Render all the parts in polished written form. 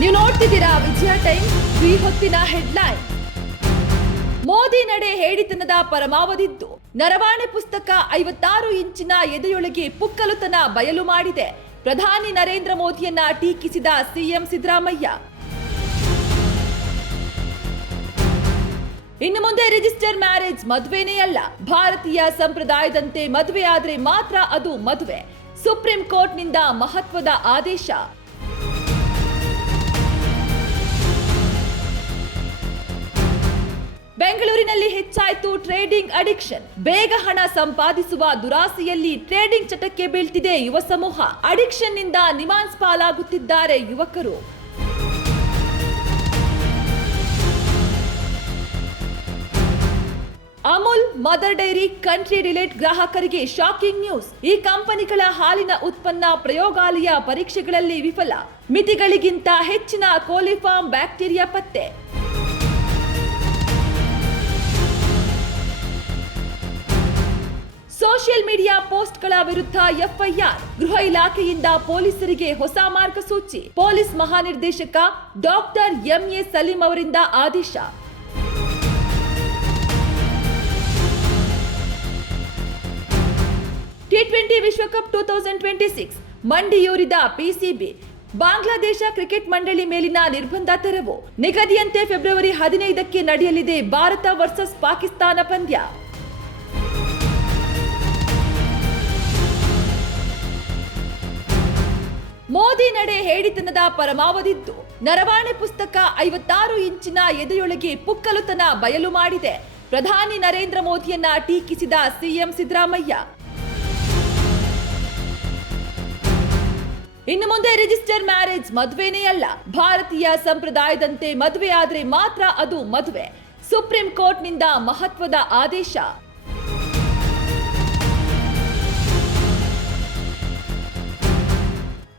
ನೀವು ನೋಡ್ತಿದ್ದೀರಾ ವಿಜಯ ಟೈಮ್. ಈ ಹೊತ್ತಿನ ಹೆಡ್ಲೈನ್: ಮೋದಿ ನಡೆ ಹೇಡಿತನದ ಪರಮಾವಧಿದ್ದು, ನರವಾಣೆ ಪುಸ್ತಕ 56 ಇಂಚಿನ ಎದೆಯೊಳಗೆ ಪುಕ್ಕಲುತನ ಬಯಲು ಮಾಡಿದೆ. ಪ್ರಧಾನಿ ನರೇಂದ್ರ ಮೋದಿಯನ್ನ ಟೀಕಿಸಿದ ಸಿಎಂ ಸಿದ್ದರಾಮಯ್ಯ. ಇನ್ನು ಮುಂದೆ ರಿಜಿಸ್ಟರ್ ಮ್ಯಾರೇಜ್ ಮದುವೆನೇ ಅಲ್ಲ, ಭಾರತೀಯ ಸಂಪ್ರದಾಯದಂತೆ ಮದುವೆ ಆದ್ರೆ ಮಾತ್ರ ಅದು ಮದುವೆ. ಸುಪ್ರೀಂ ಕೋರ್ಟ್ನಿಂದ ಮಹತ್ವದ ಆದೇಶ. ಬೆಂಗಳೂರಿನಲ್ಲಿ ಹೆಚ್ಚಾಯಿತು ಟ್ರೇಡಿಂಗ್ ಅಡಿಕ್ಷನ್. ಬೇಗ ಹಣ ಸಂಪಾದಿಸುವ ದುರಾಸೆಯಲ್ಲಿ ಟ್ರೇಡಿಂಗ್ ಚಟಕ್ಕೆ ಬೀಳ್ತಿದೆ ಯುವ ಸಮೂಹ. ಅಡಿಕ್ಷನ್ ನಿಂದ ನಿಮಾನ್ಸ್ ಪಾಲಾಗುತ್ತಿದ್ದಾರೆ ಯುವಕರು. Amul, mother dairy, country delight ಗ್ರಾಹಕರಿಗೆ ಶಾಕಿಂಗ್ ನ್ಯೂಸ್. ಈ ಕಂಪನಿಗಳ ಹಾಲಿನ ಉತ್ಪನ್ನ ಪ್ರಯೋಗಾಲಯ ಪರೀಕ್ಷೆಗಳಲ್ಲಿ ವಿಫಲ. ಮಿತಿಗಳಿಗಿಂತ ಹೆಚ್ಚಿನ ಕೋಲಿಫಾರ್ಮ್ ಬ್ಯಾಕ್ಟೀರಿಯಾ ಪತ್ತೆ. ಸೋಷಿಯಲ್ ಮೀಡಿಯಾ ಪೋಸ್ಟ್ಗಳ ವಿರುದ್ಧ ಎಫ್ಐಆರ್. ಗೃಹ ಇಲಾಖೆಯಿಂದ ಪೊಲೀಸರಿಗೆ ಹೊಸ ಮಾರ್ಗಸೂಚಿ. ಪೊಲೀಸ್ ಮಹಾನಿರ್ದೇಶಕ ಡಾಕ್ಟರ್ ಎಂಎ ಸಲೀಂ ಅವರಿಂದ ಆದೇಶ. ಟಿ20 ವಿಶ್ವಕಪ್ 2026 ಮಂಡಿಯೂರಿದ ಪಿಸಿಬಿ. ಬಾಂಗ್ಲಾದೇಶ ಕ್ರಿಕೆಟ್ ಮಂಡಳಿ ಮೇಲಿನ ನಿರ್ಬಂಧ ತೆರವು. ನಿಗದಿಯಂತೆ ಫೆಬ್ರವರಿ 15ಕ್ಕೆ ನಡೆಯಲಿದೆ ಭಾರತ ವರ್ಸಸ್ ಪಾಕಿಸ್ತಾನ ಪಂದ್ಯ. ಮೋದಿ ನಡೆ ಹೇಡಿತನದ ಪರಮಾವಧಿದ್ದು, ನರವಾಣೆ ಪುಸ್ತಕ 56 ಇಂಚಿನ ಎದೆಯೊಳಗೆ ಪುಕ್ಕಲುತನ ಬಯಲು ಮಾಡಿದೆ. ಪ್ರಧಾನಿ ನರೇಂದ್ರ ಮೋದಿಯನ್ನ ಟೀಕಿಸಿದ ಸಿಎಂ ಸಿದ್ದರಾಮಯ್ಯ. ಇನ್ನು ಮುಂದೆ ರಿಜಿಸ್ಟರ್ ಮ್ಯಾರೇಜ್ ಮದುವೆನೇ ಅಲ್ಲ, ಭಾರತೀಯ ಸಂಪ್ರದಾಯದಂತೆ ಮದುವೆ ಆದ್ರೆ ಮಾತ್ರ ಅದು ಮದುವೆ. ಸುಪ್ರೀಂ ಕೋರ್ಟ್ನಿಂದ ಮಹತ್ವದ ಆದೇಶ.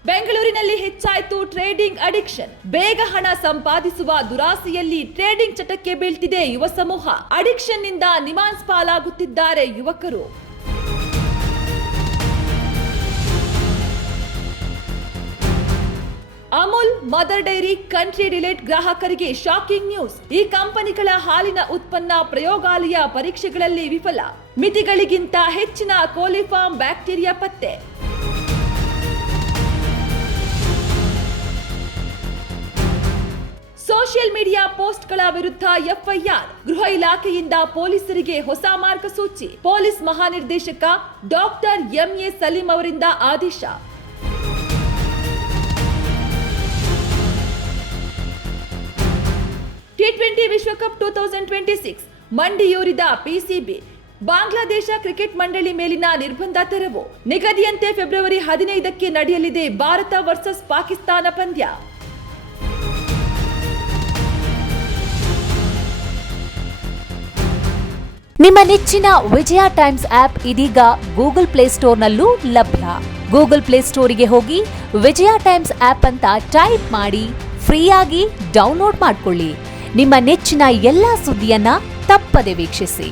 ಬೆಂಗಳೂರಿನಲ್ಲಿ ಹೆಚ್ಚಾಯಿತು ಟ್ರೇಡಿಂಗ್ ಅಡಿಕ್ಷನ್. ಬೇಗ ಹಣ ಸಂಪಾದಿಸುವ ದುರಾಸೆಯಲ್ಲಿ ಟ್ರೇಡಿಂಗ್ ಚಟಕ್ಕೆ ಬೀಳ್ತಿದೆ ಯುವ ಸಮೂಹ. ಅಡಿಕ್ಷನ್ ನಿಂದ ನಿಮಾನ್ಸ್ ಪಾಲಾಗುತ್ತಿದ್ದಾರೆ ಯುವಕರು. Amul, mother dairy, country delight ಗ್ರಾಹಕರಿಗೆ ಶಾಕಿಂಗ್ ನ್ಯೂಸ್. ಈ ಕಂಪನಿಗಳ ಹಾಲಿನ ಉತ್ಪನ್ನ ಪ್ರಯೋಗಾಲಯ ಪರೀಕ್ಷೆಗಳಲ್ಲಿ ವಿಫಲ. ಮಿತಿಗಳಿಗಿಂತ ಹೆಚ್ಚಿನ ಕೋಲಿಫಾರ್ಮ್ ಬ್ಯಾಕ್ಟೀರಿಯಾ ಪತ್ತೆ. ಸೋಷಿಯಲ್ ಮೀಡಿಯಾ ಪೋಸ್ಟ್ಗಳ ವಿರುದ್ಧ ಎಫ್ಐಆರ್. ಗೃಹ ಇಲಾಖೆಯಿಂದ ಪೊಲೀಸರಿಗೆ ಹೊಸ ಮಾರ್ಗಸೂಚಿ. ಪೊಲೀಸ್ ಮಹಾನಿರ್ದೇಶಕ ಡಾಕ್ಟರ್ ಎಂಎ ಸಲೀಂ ಅವರಿಂದ ಆದೇಶ. ಟಿ20 ವಿಶ್ವಕಪ್ 2026 ಮಂಡಿಯೂರಿದ ಪಿಸಿಬಿ. ಬಾಂಗ್ಲಾದೇಶ ಕ್ರಿಕೆಟ್ ಮಂಡಳಿ ಮೇಲಿನ ನಿರ್ಬಂಧ ತೆರವು. ನಿಗದಿಯಂತೆ ಫೆಬ್ರವರಿ 15ಕ್ಕೆ ನಡೆಯಲಿದೆ ಭಾರತ ವರ್ಸಸ್ ಪಾಕಿಸ್ತಾನ ಪಂದ್ಯ. ನಿಮ್ಮ ನೆಚ್ಚಿನ ವಿಜಯ ಟೈಮ್ಸ್ ಆಪ್ ಇದೀಗ ಗೂಗಲ್ ಪ್ಲೇಸ್ಟೋರ್ನಲ್ಲೂ ಲಭ್ಯ. ಗೂಗಲ್ ಪ್ಲೇಸ್ಟೋರಿಗೆ ಹೋಗಿ ವಿಜಯ ಟೈಮ್ಸ್ ಆಪ್ ಅಂತ ಟೈಪ್ ಮಾಡಿ ಫ್ರೀಯಾಗಿ ಡೌನ್ಲೋಡ್ ಮಾಡಿಕೊಳ್ಳಿ. ನಿಮ್ಮ ನೆಚ್ಚಿನ ಎಲ್ಲಾ ಸುದ್ದಿಯನ್ನ ತಪ್ಪದೆ ವೀಕ್ಷಿಸಿ.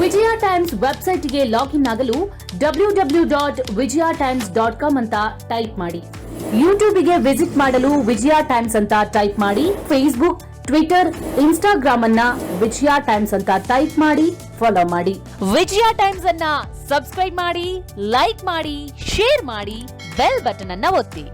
ವಿಜಯ ಟೈಮ್ಸ್ ವೆಬ್ಸೈಟ್ಗೆ ಲಾಗಿನ್ ಆಗಲು www.vijayatimes.com ಅಂತ ಟೈಪ್ ಮಾಡಿ. ಯೂಟ್ಯೂಬ್ಗೆ ವಿಸಿಟ್ ಮಾಡಲು ವಿಜಯ ಟೈಮ್ಸ್ ಅಂತ ಟೈಪ್ ಮಾಡಿ. ಫೇಸ್ಬುಕ್, ಟ್ವಿಟರ್, ಇನ್ಸ್ಟಾಗ್ರಾಮ್ ಅನ್ನ ವಿಜಯ ಟೈಮ್ಸ್ ಅಂತ ಟೈಪ್ ಮಾಡಿ ಫಾಲೋ ಮಾಡಿ. ವಿಜಯ ಟೈಮ್ಸ್ ಅನ್ನ ಸಬ್ಸ್ಕ್ರೈಬ್ ಮಾಡಿ, ಲೈಕ್ ಮಾಡಿ, ಶೇರ್ ಮಾಡಿ, ಬೆಲ್ ಬಟನ್ ಅನ್ನ ಒತ್ತಿ.